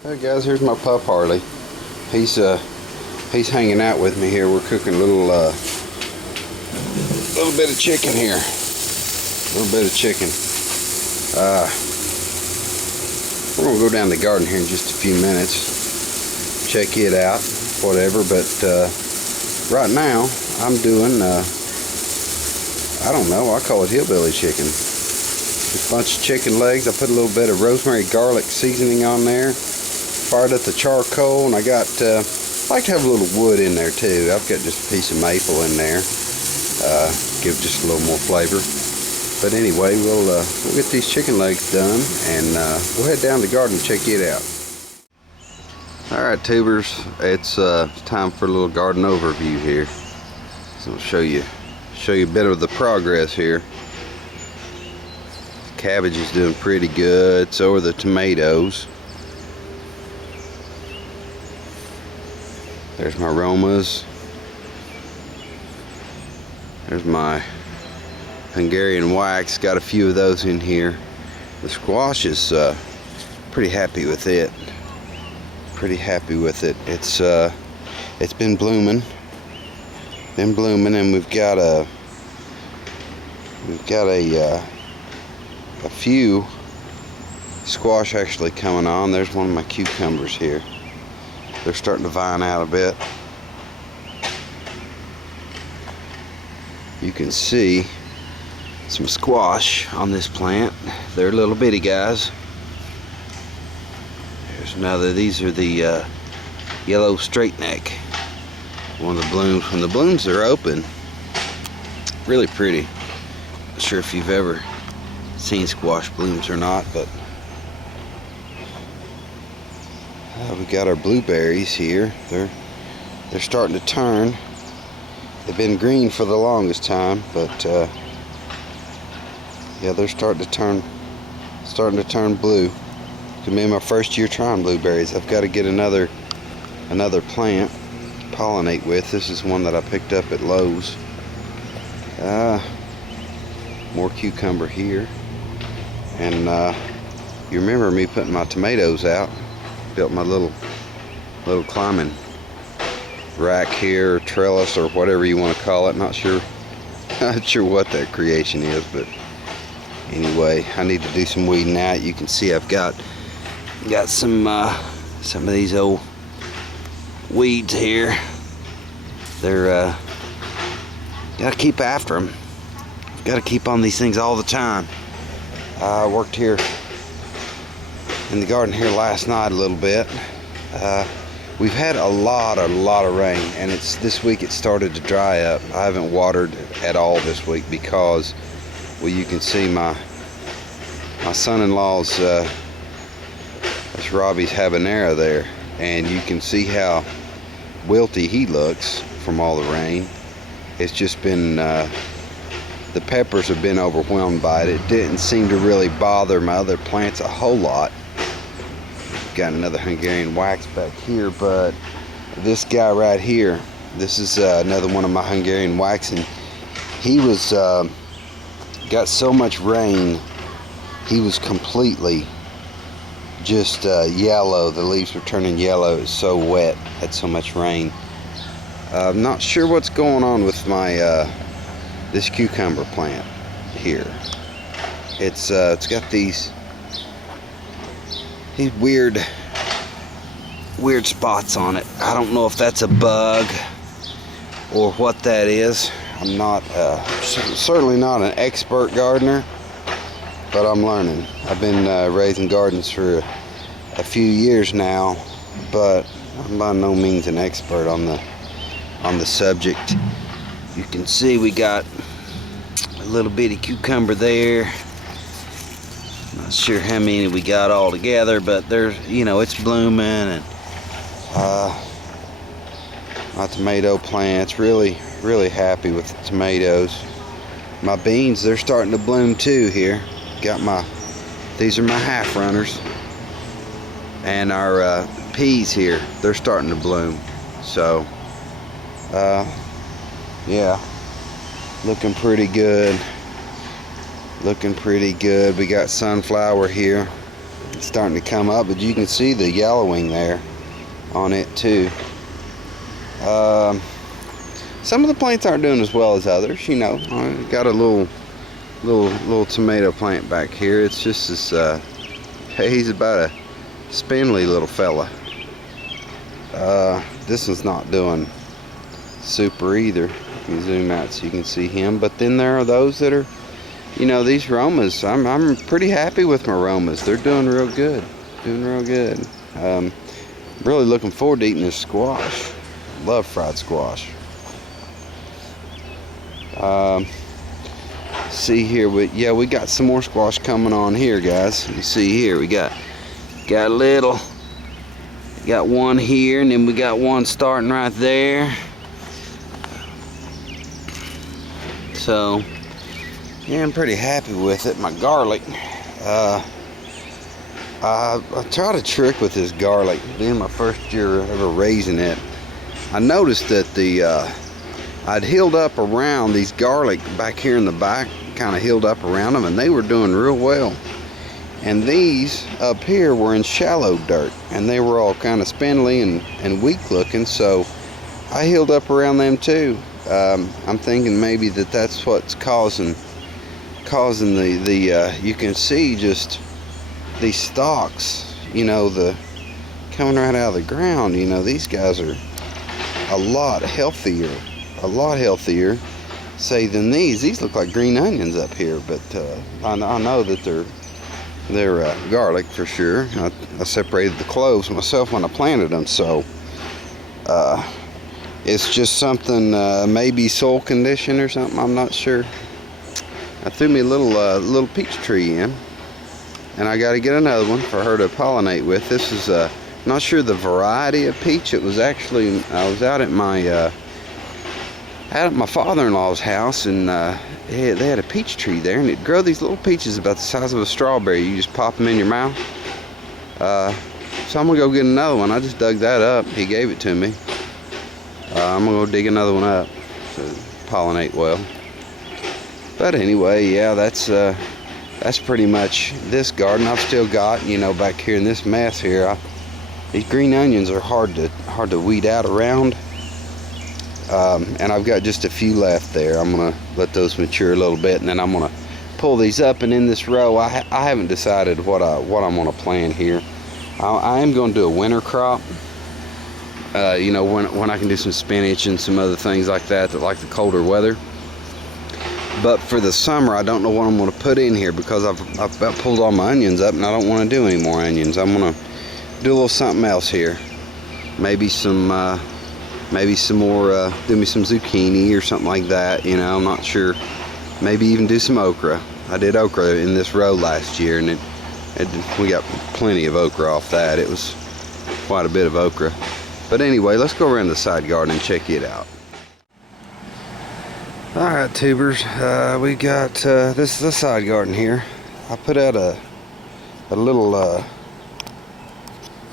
Hey guys, here's my pup Harley. He's hanging out with me here. We're cooking a little bit of chicken here. A little bit of chicken. We're gonna go down the garden here in just a few minutes, check it out, whatever. But right now I'm doing I don't know, I call it hillbilly chicken. Just a bunch of chicken legs. I put a little bit of rosemary garlic seasoning on there. Fired up the charcoal, and I got I like to have a little wood in there too. I've got just a piece of maple in there, give just a little more flavor. But anyway, we'll get these chicken legs done, and we'll head down the garden and check it out. All right, tubers, it's time for a little garden overview here. So I'll show you a bit of the progress here. The cabbage is doing pretty good. So are the tomatoes. There's my Romas. There's my Hungarian wax. Got a few of those in here. The squash is pretty happy with it. Pretty happy with it. It's been blooming. And we've got a few squash actually coming on. There's one of my cucumbers here. They're starting to vine out a bit. You can see some squash on this plant. They're little bitty guys. There's another. These are the yellow straight neck. One of the blooms. When the blooms are open, really pretty. Not sure if you've ever seen squash blooms or not, but we got our blueberries here. They're starting to turn. They've been green for the longest time, but yeah, they're starting to turn blue. It's gonna be my first year trying blueberries. I've got to get another plant to pollinate with. This is one that I picked up at Lowe's. More cucumber here, and you remember me putting my tomatoes out. Built my little climbing rack here, or trellis, or whatever you want to call it. Not sure what that creation is, but anyway, I need to do some weeding out. You can see I've got some of these old weeds here. They're gotta keep after them. Gotta keep on these things all the time. I worked here in the garden here last night a little bit. We've had a lot of rain, and this week it started to dry up. I haven't watered at all this week because, well, you can see my son-in-law's that's Robbie's habanero there, and you can see how wilty he looks from all the rain. It's just been the peppers have been overwhelmed by it. It didn't seem to really bother my other plants a whole lot. Got another Hungarian wax back here, but this guy right here, this is another one of my Hungarian wax, and he was got so much rain, he was completely just yellow. The leaves were turning yellow. It's so wet, had so much rain. I'm not sure what's going on with my this cucumber plant here. It's got these weird spots on it. I don't know if that's a bug or what that is. I'm not certainly not an expert gardener, but I'm learning. I've been raising gardens for a few years now, but I'm by no means an expert on the subject. You can see we got a little bitty cucumber there. Not sure how many we got all together, but there's, it's blooming, and my tomato plants, really happy with the tomatoes. My beans, they're starting to bloom too here. These are my half runners, and our peas here, they're starting to bloom. So yeah, looking pretty good. We got sunflower here. It's starting to come up, but you can see the yellowing there on it too. Some of the plants aren't doing as well as others, you know. I got a little tomato plant back here. It's just this, he's about a spindly little fella. This one's not doing super either. You can zoom out so you can see him. But then there are those that are, you know, these Romas. I'm pretty happy with my Romas. They're doing real good. Really looking forward to eating this squash. Love fried squash. See here, we got some more squash coming on here, guys. You see here, we got a little. Got one here, and then we got one starting right there. So, yeah, I'm pretty happy with it. My garlic, I tried a trick with this garlic. Being my first year ever raising it, I noticed that I'd healed up around these garlic back here in the back, kind of healed up around them, and they were doing real well. And these up here were in shallow dirt, and they were all kind of spindly and weak looking, so I healed up around them too. I'm thinking maybe that's what's causing the you can see just these stalks, you know, coming right out of the ground. You know, these guys are a lot healthier, say, than these. These look like green onions up here, but I know that they're garlic for sure. I separated the cloves myself when I planted them, so it's just something, maybe soil condition or something, I'm not sure. I threw me a little peach tree in, and I got to get another one for her to pollinate with. This is not sure the variety of peach. It was actually, I was out at my father-in-law's house, and they had a peach tree there, and it grew these little peaches about the size of a strawberry. You just pop them in your mouth. So I'm gonna go get another one. I just dug that up. He gave it to me. I'm gonna go dig another one up to pollinate well. But anyway, yeah, that's pretty much this garden. I've still got, you know, back here in this mess here. These green onions are hard to weed out around. And I've got just a few left there. I'm gonna let those mature a little bit, and then I'm gonna pull these up. And in this row, I haven't decided what I'm gonna plant here. I am gonna do a winter crop. You know, when I can do some spinach and some other things like that like the colder weather. But for the summer, I don't know what I'm gonna put in here, because I've about pulled all my onions up, and I don't want to do any more onions. I'm gonna do a little something else here. Maybe some more, do me some zucchini or something like that, you know, I'm not sure. Maybe even do some okra. I did okra in this row last year, and we got plenty of okra off that. It was quite a bit of okra. But anyway, let's go around the side garden and check it out. Alright, tubers, we got, this is the side garden here. I put out a little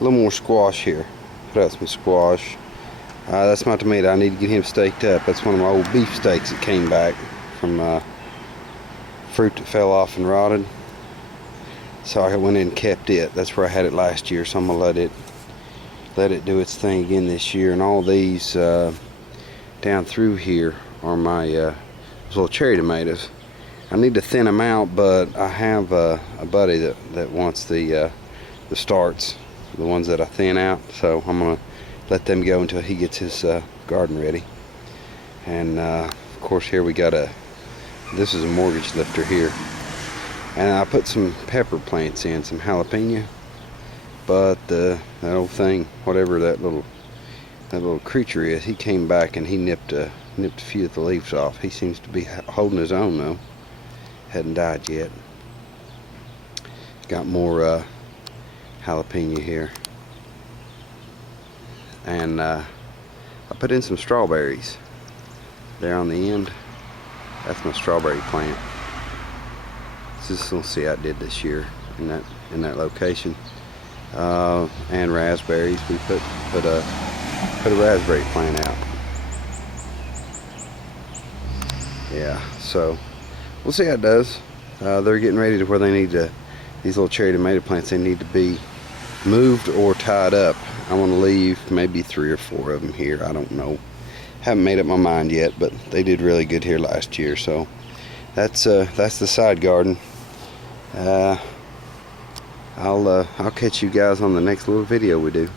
more squash here. Put out some squash. That's my tomato. I need to get him staked up. That's one of my old beef steaks that came back from fruit that fell off and rotted. So I went in and kept it. That's where I had it last year. So I'm gonna let it do its thing again this year. And all these down through here are my little cherry tomatoes. I need to thin them out, but I have a buddy that wants the starts, the ones that I thin out. So I'm gonna let them go until he gets his garden ready. And of course, here we got this is a mortgage lifter here, and I put some pepper plants in, some jalapeno, but that old thing, whatever that little creature is, he came back and he nipped a few of the leaves off. He seems to be holding his own though, hadn't died yet. Got more jalapeno here. And I put in some strawberries there on the end. That's my strawberry plant. Just we'll see how it did this year in that location. And raspberries. We put a raspberry plant out. Yeah, so we'll see how it does. They're getting ready to where they need to these little cherry tomato plants, they need to be moved or tied up. I want to leave maybe 3 or 4 of them here. I don't know. Haven't made up my mind yet, but they did really good here last year. So that's the side garden. I'll catch you guys on the next little video we do.